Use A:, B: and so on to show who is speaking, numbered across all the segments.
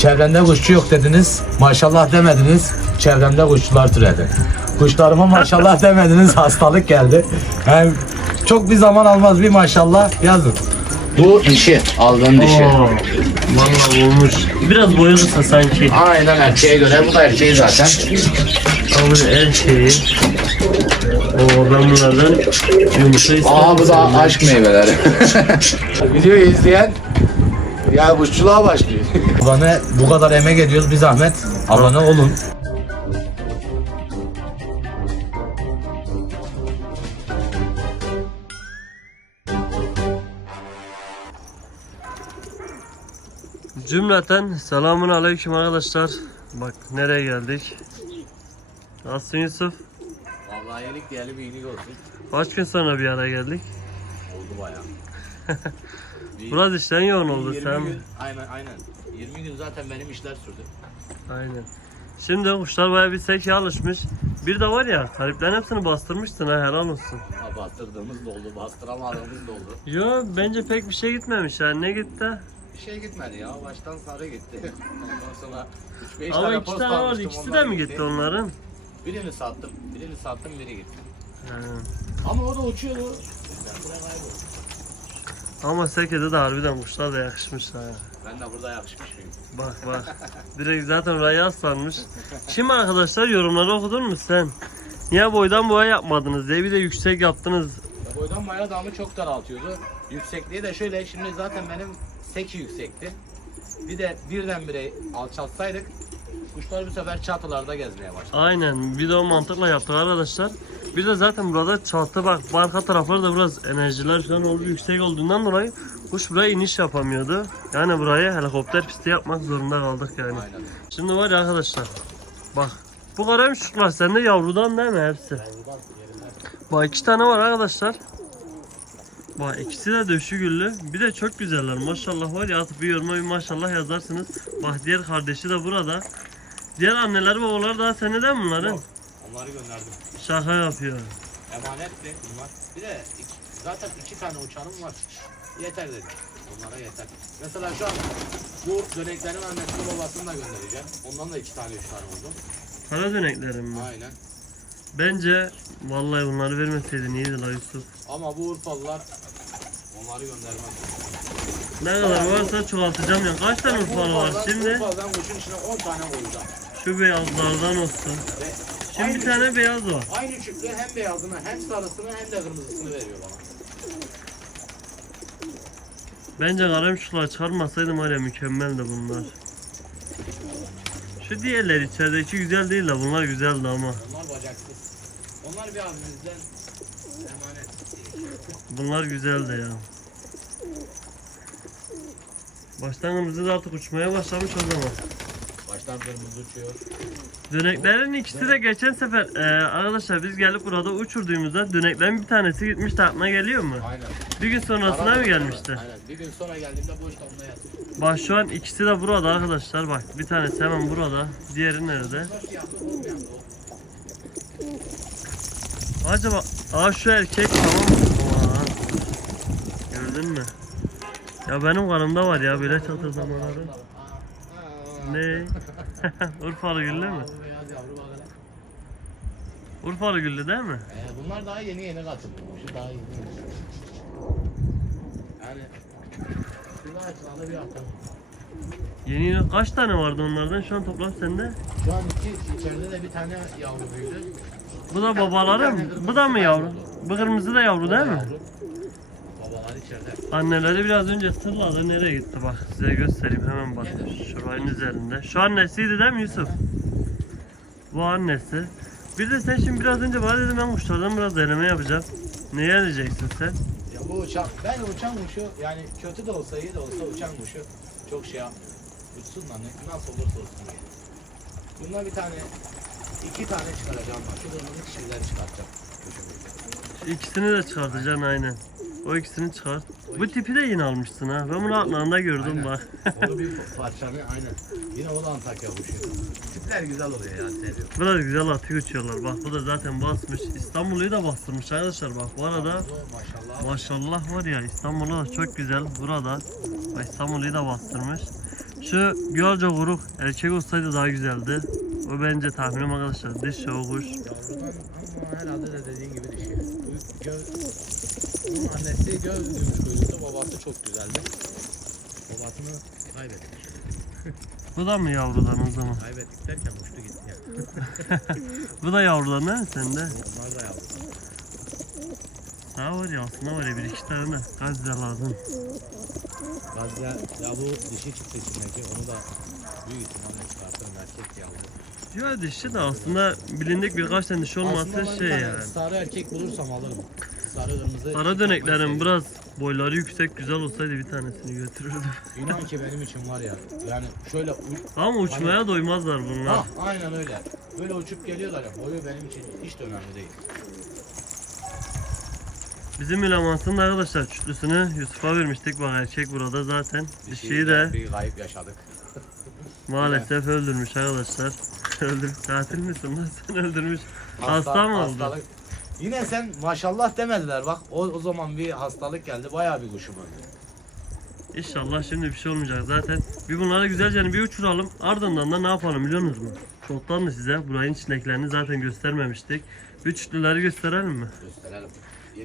A: Çevrende kuşçu yok dediniz. Maşallah demediniz. Çevremde kuşçular türedi. Kuşlarıma maşallah demediniz. Hastalık geldi. Hem çok bir zaman almaz bir maşallah yazın. Bu dişi. Aldığım dişi.
B: Oo, Vallahi olmuş. Biraz boyu kısa sanki.
A: Aynen erkeğe göre. Bu da erkeği zaten.
B: Şeyi. Oo ben bunlardan yumurta istedim.
A: Aa bu da aşk meyveleri. Videoyu izleyen ya kuşçuluğa başlıyor. Abone bu kadar emek ediyoruz bir zahmet. Abone olun.
B: Cümleten selamun aleyküm arkadaşlar. Bak nereye geldik. Nasılsın Yusuf?
A: Vallahi iyilik diyelim iyilik olsun.
B: Kaç gün sonra bir araya geldik.
A: Oldu bayağı.
B: Biraz işten yoğun oldu
A: 20
B: sen.
A: gün, aynen aynen. 20 gün zaten benim işler sürdü.
B: Aynen. Şimdi kuşlar bayağı bir sekiye alışmış. Bir de var ya gariplerin hepsini bastırmışsın ha helal olsun.
A: Ha, bastırdığımız da oldu, bastıramadığımız da oldu.
B: Yo bence pek bir şey gitmemiş yani ne gitti?
A: Bir şey gitmedi ya, baştan sarı gitti. Ondan sonra 3-5
B: Ama
A: tane
B: iki
A: post
B: tane var
A: almıştım,
B: ikisi
A: onlar
B: de mi gitti onların?
A: Birini sattım, birini sattım, biri gitti.
B: He.
A: Ama o da uçuyordu. Ben buraya kayboldum.
B: Ama sekede de harbiden kuşlar da yakışmış ha.
A: Ben de burada yakışmış mıyım?
B: Bak bak. Direkt zaten raya aslanmış. Şimdi arkadaşlar yorumları okudun mu sen? Niye boydan boya yapmadınız diye bir de yüksek yaptınız.
A: Ya boydan bayağı damı çok daraltıyordu. Yüksekliği de şöyle, şimdi zaten benim seki yüksekti. Bir de birdenbire alçaltsaydık kuşlar bu sefer çatılarda gezmeye başladı.
B: Aynen bir de o mantıkla yaptık arkadaşlar. Bir de zaten burada çatı bak arka tarafları da biraz enerjiler falan oldu yüksek olduğundan dolayı kuş buraya iniş yapamıyordu. Yani buraya helikopter pisti yapmak zorunda kaldık yani.
A: Aynen.
B: Şimdi var ya arkadaşlar bak bu karamüşkler sende yavrudan değil mi hepsi? Bak iki tane var arkadaşlar. Bak ikisi de döşü güllü. Bir de çok güzeller maşallah var ya atıp bir yoruma bir maşallah yazarsınız. Bak diğer kardeşi de burada. Diğer anneler babalar daha sende değil mi bunların?
A: Yok. Onları gönderdim.
B: Şaka yapıyor.
A: Emanetti bunlar. Bir de iki- zaten iki tane uçanım var. Yeter dedim. Onlara yeter. Mesela şu an bu döneklerin annesini babasını da göndereceğim. Ondan da iki tane üç tane oldu.
B: Kara döneklerim mi?
A: Aynen.
B: Bence vallahi bunları vermeseydin iyiydi la Yusuf.
A: Ama bu Urfalılar onları göndermez.
B: Ne kadar varsa çoğaltacağım ya. Kaç tane
A: Bu
B: ufalı var şimdi?
A: Urfalı'dan kuşun içine 10 tane koyacağım.
B: Şu beyazlardan olsun.
A: Ve
B: Şimdi bir tane beyaz var.
A: Aynı çiftliğe hem beyazını hem sarısını hem de kırmızısını veriyor bana.
B: Bence karamüşküler çıkarmasaydım var ya mükemmeldi bunlar. Şu diğerler içerideki güzel değil de bunlar güzeldi ama.
A: Onlar bacaksız. Onlar bir abimizden emanet.
B: Bunlar güzeldi ya. Baştan kırmızı da artık uçmaya başlamış o zaman.
A: Baştan kırmızı uçuyor.
B: Döneklerin ikisi de geçen sefer e, arkadaşlar biz gelip burada uçurduğumuzda döneklerin bir tanesi gitmişti aklına geliyor mu?
A: Aynen.
B: Bir gün sonrasına mı gelmişti?
A: Aynen. Bir gün sonra geldiğimde boş damla yattı.
B: Bak şu an ikisi de burada arkadaşlar bak bir tanesi hemen burada diğeri nerede? Acaba aa şu erkek tamam mı? Gördün mü? Ya benim kanımda var ya böyle çatır zamanları. Ne? Urfalı güllü mü?
A: Beyaz yavru hele.
B: Urfalı güllü değil mi?
A: Ee, bunlar daha yeni yeni katıldı. Şu daha yeni. Yani şurada açılalı bir hafta.
B: Yeni kaç tane vardı onlardan şu an toplam sende?
A: Şu an iki, içeride de bir tane yavru büyüdü.
B: Bu da babaları mı? Bu da mı yavru? Bu kırmızı da yavru değil mi?
A: Yavru.
B: Anneleri biraz önce tırladı. Nereye gitti bak. Size göstereyim hemen bak. Şuranın üzerinde. Şu annesiydi değil mi Yusuf? Bu annesi. Bir de sen şimdi biraz önce bana dedim ben kuşlardan biraz deneme yapacağım. Neye diyeceksin sen?
A: Ya bu uçan, ben uçan kuşu yani kötü de olsa iyi de olsa uçan kuşu çok şey yap. Uçsunlar ne, nasıl olursa olsun diye. Bundan bir tane, iki tane çıkaracağım var. Şu kırmızı kişileri çıkartacağım.
B: İkisini de çıkartacaksın aynen. O ikisini çıkart. Bu tipi de yine almışsın ha. Ben bunu atlağında gördüm
A: Aynen.
B: bak.
A: O da bir parçanı aynen. Yine o da Antakya kuşu. Tipler güzel oluyor ya seviyorum.
B: Biraz güzel atıyor uçuyorlar. Bak bu da zaten basmış. İstanbul'u da bastırmış arkadaşlar bak. Bu arada
A: Maşallah.
B: Maşallah var ya İstanbul'u da çok güzel burada. Bak İstanbul'u da bastırmış. Şu Gölce Kuruk erkek olsaydı daha güzeldi. O bence tahminim arkadaşlar. Dişi o kuş.
A: Yavrudan ama herhalde de dediğin gibi dişi. Göz, annesi göz kuyruktu. Babası çok güzeldi. Babasını kaybettik.
B: Bu da mı yavrudan o zaman?
A: Kaybettik derken uçtu gitti ya.
B: Bu da değil mi sende?
A: Onlar da yavru.
B: Daha var ya aslında var ya bir iki tane gazze lazım.
A: Gazze ya bu dişi çıktı içindeki onu da büyük ihtimalle çıkartırım erkek yavru.
B: Ya dişi de aslında bilindik birkaç tane dişi olması
A: Aslında ben bir
B: şey
A: tane
B: yani.
A: Sarı erkek bulursam alırım. Sarı kırmızı.
B: Ara döneklerin biraz boyları yüksek güzel olsaydı bir tanesini götürürdüm.
A: İnan ki benim için var ya. Yani şöyle
B: Ama uçmaya doymazlar bunlar.
A: Ha aynen öyle. Böyle uçup geliyorlar ya. Boyu benim için hiç de önemli değil.
B: Bizim Ülemans'ın da arkadaşlar çütlüsünü Yusuf'a vermiştik. Bak erkek burada zaten. Dişiyi de
A: bir kayıp yaşadık.
B: maalesef öldürmüş arkadaşlar. Öldür. Katil misin lan sen öldürmüş. Hasta mı oldu?
A: hastalık. Yine sen maşallah demediler bak o, o zaman bir hastalık geldi bayağı bir kuşum öldü.
B: İnşallah şimdi bir şey olmayacak zaten. Bir bunları güzelce bir uçuralım. Ardından da ne yapalım biliyor musunuz? Çoktan da size burayın içindekilerini zaten göstermemiştik. Bir çütlüleri gösterelim mi?
A: Gösterelim.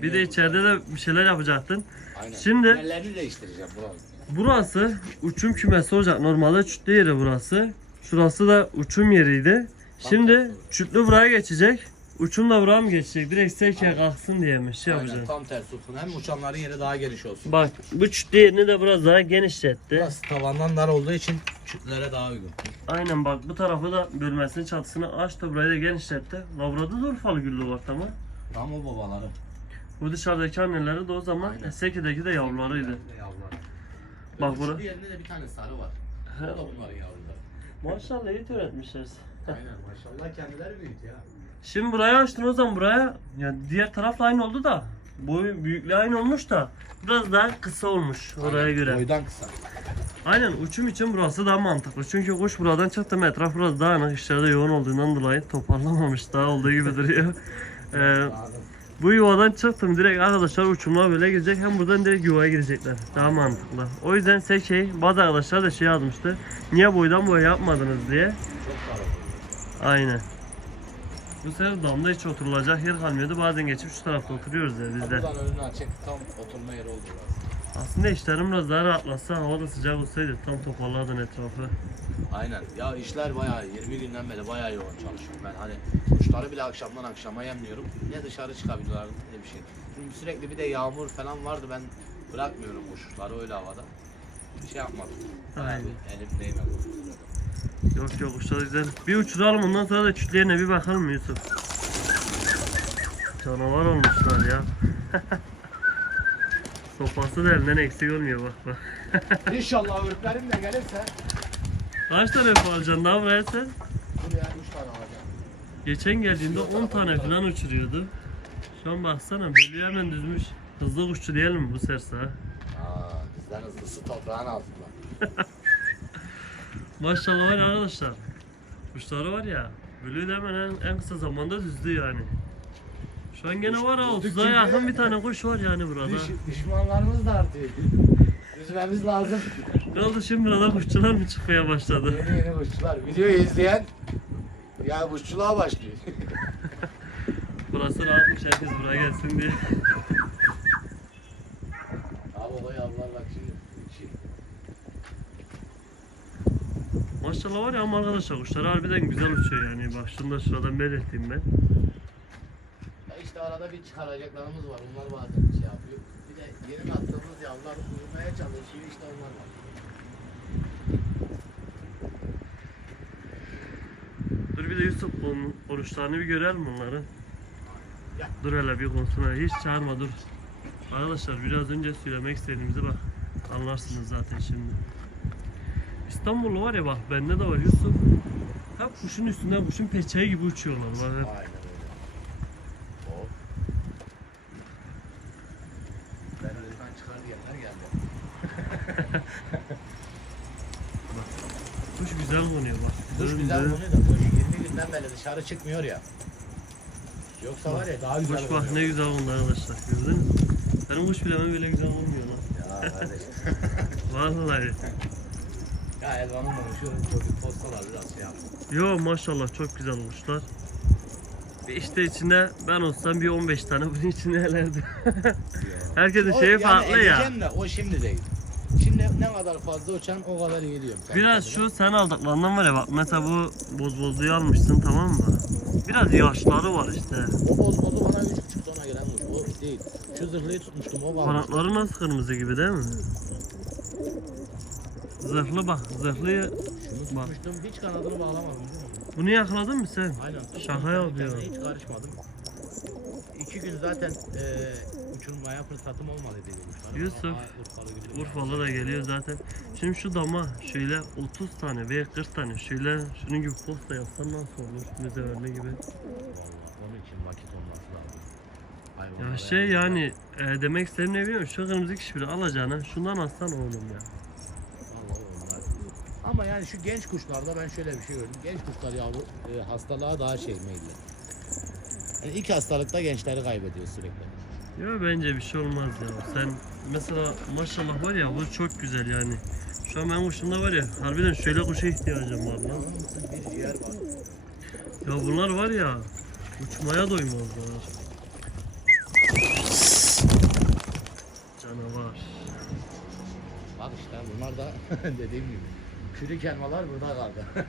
B: Bir de içeride de bir şeyler yapacaktın.
A: Aynen.
B: Şimdi-
A: Yerlerini değiştireceğim buranın.
B: Burası uçum kümesi olacak. Normalde çütlü yeri burası. Şurası da uçum yeriydi. Şimdi çütlü buraya geçecek. Uçum da buraya mı geçecek? Direkt sekeye kalksın diye mi şey
A: Aynen,
B: yapacağız?
A: tam tersi olsun. Hem uçanların yeri daha geniş olsun.
B: Bak bu çütlü yerini de biraz daha genişletti.
A: Biraz tavandan dar olduğu için çütlere daha uygun.
B: Aynen bak bu tarafı da bölmesini çatısını açtı burayı da genişletti. La burada da Urfalı güllü var tamam.
A: Tam o babaları.
B: Bu dışarıdaki anneleri de o zaman
A: Aynen.
B: Seki'deki de yavrularıydı.
A: Yavrular.
B: Bak
A: Bak
B: bura-
A: yerinde de bir tane sarı var. O da bunların yavruları.
B: Maşallah iyi öğretmişler.
A: Aynen maşallah kendileri büyük ya.
B: Şimdi burayı açtın o zaman buraya yani diğer tarafla aynı oldu da boyu büyüklüğü aynı olmuş da biraz daha kısa olmuş oraya
A: Aynen,
B: göre.
A: Boydan kısa.
B: Aynen uçum için burası daha mantıklı. Çünkü kuş buradan çıktı mı etraf biraz dağınık işlerde yoğun olduğundan dolayı toparlamamış daha olduğu gibi duruyor. Ee, bu yuvadan çıktım direkt arkadaşlar uçumlar böyle gidecek hem buradan direkt yuvaya girecekler. Daha mantıklı. O yüzden size şey bazı arkadaşlar da şey yazmıştı. Niye boydan boya yapmadınız diye.
A: Çok.
B: Aynen. Bu sefer damda hiç oturulacak yer kalmıyordu. Bazen geçip şu tarafta oturuyoruz ya biz de.
A: Buradan önünü açık tam oturma yeri oldu burası.
B: Aslında işlerim biraz daha rahatlatsa hava da sıcak olsaydı tam toparladın etrafı.
A: Aynen. Ya işler bayağı 20 günden beri bayağı yoğun çalışıyorum ben. Hani kuşları bile akşamdan akşama yemliyorum. Ne dışarı çıkabiliyorlar ne bir şey. Çünkü sürekli bir de yağmur falan vardı ben bırakmıyorum kuşları öyle havada. Bir şey yapmadım.
B: Aynen.
A: elim değmedi.
B: Yok yok uçlar güzel. Bir uçuralım ondan sonra da çütlerine bir bakalım Yusuf? Canavar olmuşlar ya. Sopası da elinden eksik olmuyor bak bak.
A: İnşallah ürklerim de gelirse
B: Kaç tane alacaksın daha buraya sen?
A: buraya 3 tane alacağım.
B: Geçen geldiğinde 10 tane falan uçuruyordu. Şu an baksana bölüyor hemen düzmüş. Hızlı kuşçu diyelim mi bu sersa?
A: Aa, bizden hızlısı toprağın altında.
B: Maşallah var ya arkadaşlar. Kuşları var ya. Bölüğü de hemen en, en kısa zamanda düzdü yani. Şu an gene var ha
A: Düzdük
B: 30'a
A: gibi.
B: yakın bir tane kuş var yani burada.
A: Düş, düşmanlarımız da artıyor. Üzmemiz lazım.
B: Oldu şimdi burada kuşçular mı çıkmaya başladı?
A: Yeni yeni kuşçular. Videoyu izleyen ya kuşçuluğa başlıyor.
B: Burası rahatmış herkes buraya gelsin diye.
A: Abi o yavrular bak şimdi. Şey,
B: Maşallah var ya ama arkadaşlar kuşlar harbiden güzel uçuyor yani. Bak şunu da şuradan belirteyim ben.
A: Ya işte arada bir çıkaracaklarımız var. Onlar bazen şey yapıyor. Bir de yeni attığımız yavrular uyumaya çalışıyor. İşte onlar var.
B: Dur bir de Yusuf oruçlarını bir görelim onların.
A: Gel.
B: Dur hele bir konusuna hiç çağırma dur. Arkadaşlar biraz önce söylemek istediğimizi bak anlarsınız zaten şimdi. İstanbul'u var ya bak bende de var Yusuf. Hep kuşun üstünden kuşun peçeyi gibi uçuyorlar hep.
A: Aynen öyle. Hop. Ben ölümden çıkar diyenler geldi.
B: Kuş güzel konuyor bak.
A: Kuş
B: Dön,
A: güzel
B: dön.
A: konuyor da kuş 20 günden beri dışarı çıkmıyor ya. Yoksa var ya daha güzel
B: Kuş bak
A: oluyor.
B: ne güzel oldu arkadaşlar gördün mü? Benim kuş bilemem böyle güzel olmuyor lan.
A: Ya kardeşim.
B: Vallahi.
A: Ya Elvan'ın çocuk postalar biraz şey yaptı.
B: Yo maşallah çok güzel olmuşlar. Bir işte içinde ben olsam bir 15 tane bunun içine elerdim. Herkesin
A: O
B: şeyi
A: yani
B: farklı ya.
A: edeceğim de o şimdi değil. Şimdi ne kadar fazla uçan o kadar iyi diyorum.
B: Biraz şu sen aldıklarından var ya bak mesela bu boz bozluyu almışsın tamam mı? Biraz yaşları var işte.
A: O boz bozu bana 3.5 tona gelen kuş. O değil. Şu zırhlıyı tutmuştum o kalmış.
B: Kanatları nasıl kırmızı gibi değil mi? Zırhlı bak zırhlıyı Bak.
A: tutmuştum hiç kanadını bağlamadım değil mi?
B: bunu yakaladın mı sen?
A: Aynen.
B: Şaka yapıyor.
A: Hiç karışmadım. İki gün zaten e, uçurmaya fırsatım olmadı dedi.
B: Yusuf,
A: Urfalı
B: da geliyor zaten. Şimdi şu dama şöyle 30 tane veya 40 tane şöyle şunun gibi posta yapsan nasıl olur? Müzeverli gibi.
A: Onun için vakit olması lazım. Hayvanlara
B: Ya şey yani e, demek istediğim ne biliyor musun? Şu kırmızı kişbiri alacağına şundan alsan oğlum ya.
A: Ama yani şu genç kuşlarda ben şöyle bir şey gördüm. Genç kuşlar yavru e, hastalığa daha şey meyilli. Yani ilk hastalıkta gençleri kaybediyor sürekli.
B: Ya bence bir şey olmaz ya. Sen mesela maşallah var ya bu çok güzel yani. Şu an benim kuşumda var ya harbiden şöyle kuşa ihtiyacım var lan.
A: Bir var.
B: Ya bunlar var ya uçmaya doymazlar. Canavar.
A: Bak işte bunlar da dediğim gibi. Çürük elmalar burada kaldı.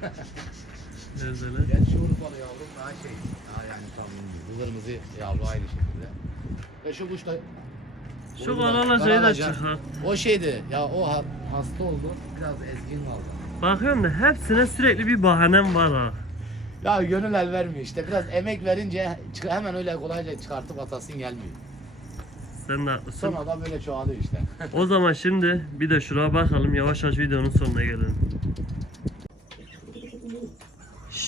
B: Nezele.
A: Gerçi Urfalı yavrum daha şey. Daha yani tam bu kırmızı yavru aynı şekilde. Ve şu kuş da
B: Şu da
A: karalaca.
B: çıkar.
A: o şeydi ya o ha- hasta oldu biraz ezgin kaldı.
B: Bakıyorum da hepsine sürekli bir bahanem var ha.
A: Ya gönül el vermiyor işte biraz emek verince çık- hemen öyle kolayca çıkartıp atasın gelmiyor.
B: Sen de haklısın.
A: Sonra da böyle çoğalıyor işte.
B: O zaman şimdi bir de şuraya bakalım. Yavaş yavaş videonun sonuna gelelim.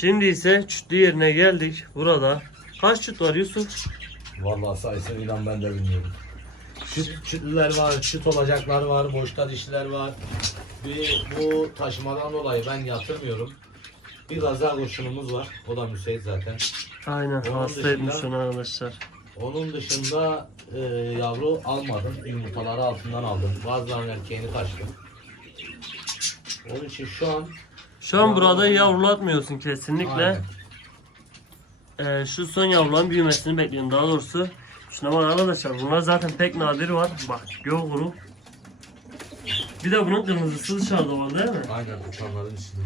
B: Şimdi ise çütlü yerine geldik. Burada kaç çüt var Yusuf?
A: Vallahi sayısını inan ben de bilmiyorum. Şüt, şütlüler var, şüt olacaklar var, boşta dişler var. Bir, bu taşımadan dolayı ben yatırmıyorum. Bir gaza kurşunumuz var. O da müsait zaten.
B: Aynen
A: Onun
B: hasta etmiş
A: dışında-
B: onu arkadaşlar.
A: Onun dışında e, yavru almadım. Yumurtaları altından aldım. Bazılarının erkeğini kaçtım. Onun için şu an
B: Şu an burada yavrulatmıyorsun kesinlikle. Ee, şu son yavruların büyümesini bekliyorum daha doğrusu. Şuna bak arkadaşlar bunlar zaten pek nadir var. Bak göl grup. Bir de bunun kırmızısı dışarıda var değil mi?
A: Aynen uçanların içinde.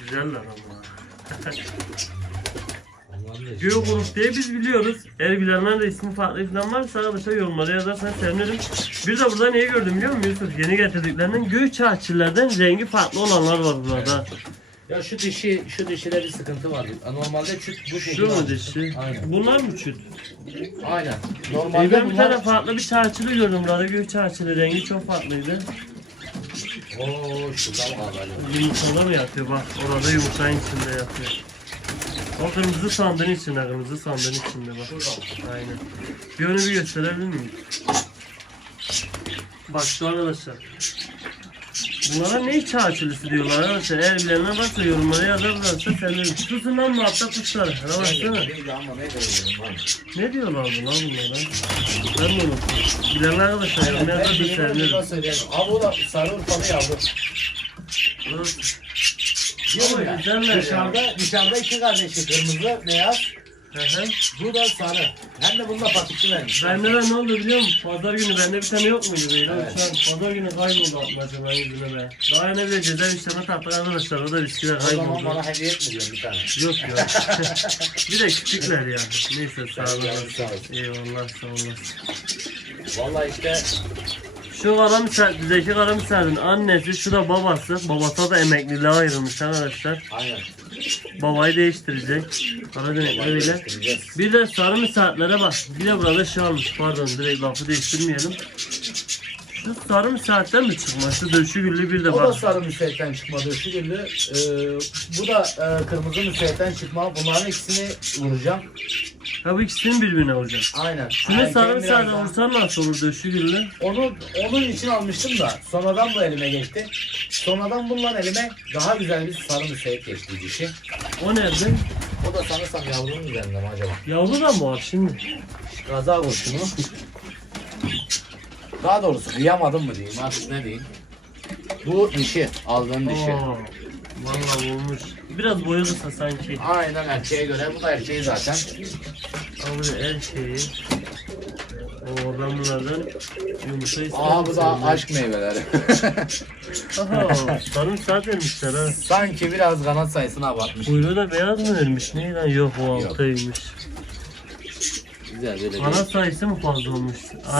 B: Güzeller ama.
A: İçinde.
B: grup diye biz biliyoruz. Eğer bilenler de ismi farklı falan varsa arkadaşlar yorumlara yazarsanız sevinirim. Bir de burada neyi gördüm biliyor musun Yusuf? Yeni getirdiklerinden göğü çağçilerden rengi farklı olanlar var burada.
A: Ya şu dişi, şu dişide bir sıkıntı var. Normalde çüt bu şekilde.
B: Şu mu dişi?
A: Aynen.
B: Bunlar mı çüt?
A: Aynen. Normalde
B: ben bir
A: bunlar...
B: tane farklı bir çarçılı gördüm burada. Göğü çarçılı rengi çok farklıydı.
A: Oo şurada böyle.
B: Yumurtada mı yatıyor bak orada yumurtanın içinde yatıyor. O kırmızı sandığın içinde, kırmızı sandığın içinde bak. Aynen. Bir onu bir gösterebilir miyim? Bak şu arkadaşlar. Bunlara ne çağçılısı diyorlar arkadaşlar. Eğer bilenler varsa yorumlara yazarlarsa sevinirim. Susun lan muhabbet kuşları. Hele baksana.
A: Ama ne
B: diyorlar bu lan bunlara? Ben unuttum. Bilenler arkadaşlar yorumlara yazarsa sevinirim.
A: Abi o da sarı urfalı yavru.
B: Ama
A: ya. dışarıda, dışarıda iki kardeşi kırmızı, beyaz.
B: Hı hı.
A: Bu da sarı. Hem de bununla patikli vermiş.
B: Bende de ne oldu biliyor musun? Pazar günü bende bir tane yok muydu böyle?
A: Evet.
B: Uçan pazar günü kayboldu atmacalar yüzüne be. Daha ne bir cezaevi işlemi taktık arkadaşlar. O da bisküviler
A: O zaman
B: kayboldu.
A: bana hediye etmiyorsun bir tane.
B: Yok ya. bir de küçükler ya. Neyse sağ olun.
A: Sağ olasın.
B: Eyvallah sağ olasın.
A: Vallahi işte
B: Şu karamsel, bizdeki karamselin annesi, şu da babası. Babası da emekliliğe ayrılmış arkadaşlar.
A: aynen.
B: Babayı değiştirecek. Karadenizleriyle. Bir de sarı misafirlere bak. Bir de burada şey almış. Pardon direkt lafı değiştirmeyelim. Şu sarı misafirden mi çıkmış? Şu döşü güllü bir de
A: O da sarı müseyyetten çıkmadı şu gibi. Ee, bu da e, kırmızı müseyyetten çıkma. Bunların ikisini vuracağım.
B: Ha bu ikisinin birbirine olacak.
A: Aynen.
B: Şunu sarı
A: daha-
B: vursan nasıl olur döşü güllü?
A: Onu onun için almıştım da sonradan bu elime geçti. Sonradan bundan elime daha güzel bir sarı müseyit geçti dişi.
B: O nerede?
A: O da sanırsam yavrunun üzerinde mi acaba?
B: Yavru da mı var şimdi?
A: Gaza kurşunu. Daha doğrusu kıyamadım mı diyeyim artık ne diyeyim. Bu dişi. Aldığın dişi.
B: Oo, Vallahi olmuş. Biraz boyu kısa sanki.
A: Aynen erkeğe göre. Bu da erkeği zaten.
B: Abi el şeyi. Oo ben bunlardan yumurta istedim.
A: Aa bu da aşk meyveleri.
B: Aha sarımsak vermişler ha.
A: Sanki biraz kanat sayısını abartmış.
B: Kuyruğu da beyaz mı vermiş? Ne lan? Yok o
A: Yok. Güzel böyle bir-
B: Kanat sayısı mı fazla olmuş?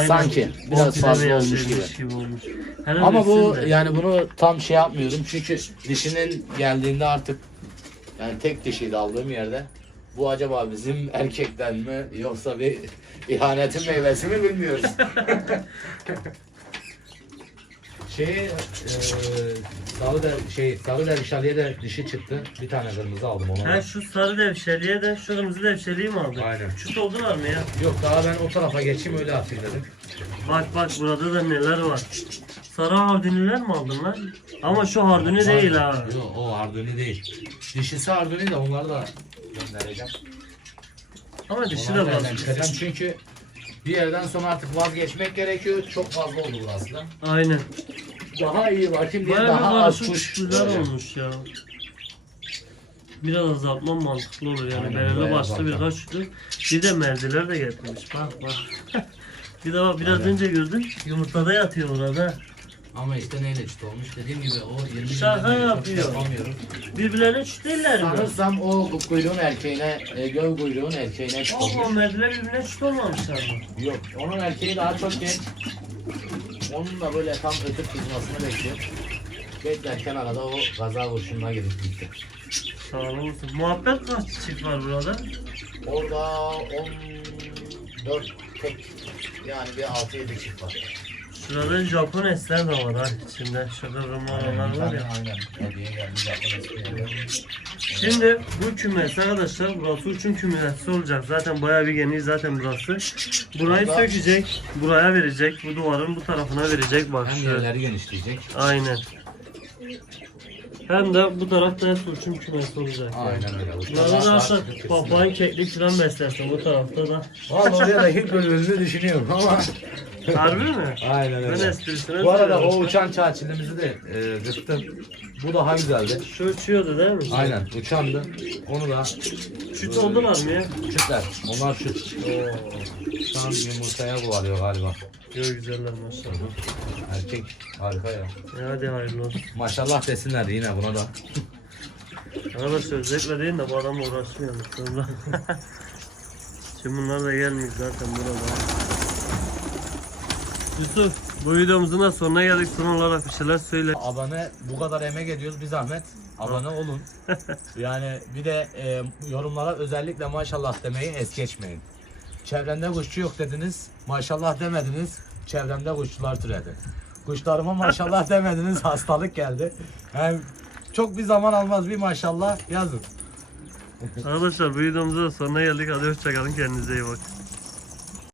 A: Sanki, biraz
B: Komple
A: fazla
B: beyaz
A: olmuş
B: vermiş olmuş. Hele
A: Ama bu
B: de.
A: yani bunu tam şey yapmıyorum çünkü dişinin geldiğinde artık yani tek dişiydi aldığım yerde. Bu acaba bizim erkekten mi yoksa bir ihanetin meyvesi mi bilmiyoruz. şey e, sarı der şey sarı dervişaliye de dişi çıktı. Bir tane kırmızı aldım ona.
B: Ha şu sarı devşeliğe de şu kırmızı devşeliği mi aldın?
A: Aynen.
B: Şu oldular mı ya?
A: Yok daha ben o tarafa geçeyim öyle atayım dedim.
B: Bak bak burada da neler var. Sarı harduniler mi aldın lan? Ama şu harduni değil ha.
A: Yok o Arduni değil. Dişisi Arduni de onları da göndereceğim.
B: Ama dişi de
A: Onları da
B: bas.
A: çıkaracağım çünkü bir yerden sonra artık vazgeçmek gerekiyor. Çok fazla oldu burası da.
B: Aynen.
A: Daha iyi bakayım diye
B: Bayağı
A: daha az kuş
B: güzel
A: koyacağım.
B: olmuş ya. Biraz azaltmam mantıklı olur yani.
A: Aynen,
B: Belirli
A: bayağı azaltacağım.
B: birkaç şutu. Bir de merdiler de getirmiş. Bak bak. bir de bak biraz
A: Aynen.
B: önce gördün. Yumurtada yatıyor orada.
A: Ama işte neyle çıt olmuş dediğim gibi o 20
B: Şaka
A: günden beri çok
B: yapıyor.
A: yapamıyorum.
B: Birbirlerine çift değiller mi?
A: Sanırsam o kuyruğun erkeğine, e, göv kuyruğun erkeğine çıt
B: Allah
A: olmuş.
B: merdiler birbirine çift olmamışlar mı?
A: Yok onun erkeği daha çok genç. Onun da böyle tam ötüp kızmasını bekliyor. Beklerken arada o gaza kurşununa girip gitti.
B: Sağ olasın. Muhabbet kaç çift var burada?
A: Orada 14 tek yani bir 6-7 çift var.
B: Şurada Japon esler de var ha içinde. Şurada Romanlar var ya.
A: Aynen. Hediye geldi zaten eski
B: Şimdi bu kümes arkadaşlar burası uçum kümesi olacak. Zaten bayağı bir geniş zaten burası. Burayı
A: Burada-
B: sökecek, buraya verecek, bu duvarın bu tarafına verecek bak
A: Hem
B: şöyle.
A: yerleri genişleyecek.
B: Aynen. Hem de bu tarafta hep uçum kümesi olacak.
A: Aynen öyle.
B: Burada da aslında papağan keklik falan beslersin bu tarafta da.
A: Valla oraya da ilk bölümümüzü düşünüyorum ama.
B: Harbi mi?
A: Aynen
B: Ben esprisine
A: Bu arada o uçan çağçilimizi de e, gıttım. Bu daha güzeldi.
B: Şu uçuyordu değil mi?
A: Aynen uçandı. Onu da
B: Şut oldular mı ya?
A: Şütler. Onlar şüt. Şu an yumurtaya kovalıyor galiba.
B: Yok güzeller maşallah.
A: Erkek harika ya.
B: Ya hadi hayırlı olsun.
A: Maşallah desinler yine buna da.
B: Arkadaşlar özellikle değil de bu adam uğraşmıyor. Sonra. Şimdi bunlar da gelmiş zaten burada. Yusuf bu videomuzun da sonuna geldik. Son olarak bir şeyler söyle.
A: Abone bu kadar emek ediyoruz bir zahmet. Abone olun. yani bir de e, yorumlara özellikle maşallah demeyi es geçmeyin. Çevrende kuşçu yok dediniz. Maşallah demediniz. Çevremde kuşçular türedi. Kuşlarıma maşallah demediniz. Hastalık geldi. Yani çok bir zaman almaz bir maşallah yazın.
B: Arkadaşlar bu videomuzun da sonuna geldik. Hadi hoşçakalın. Kendinize iyi bakın.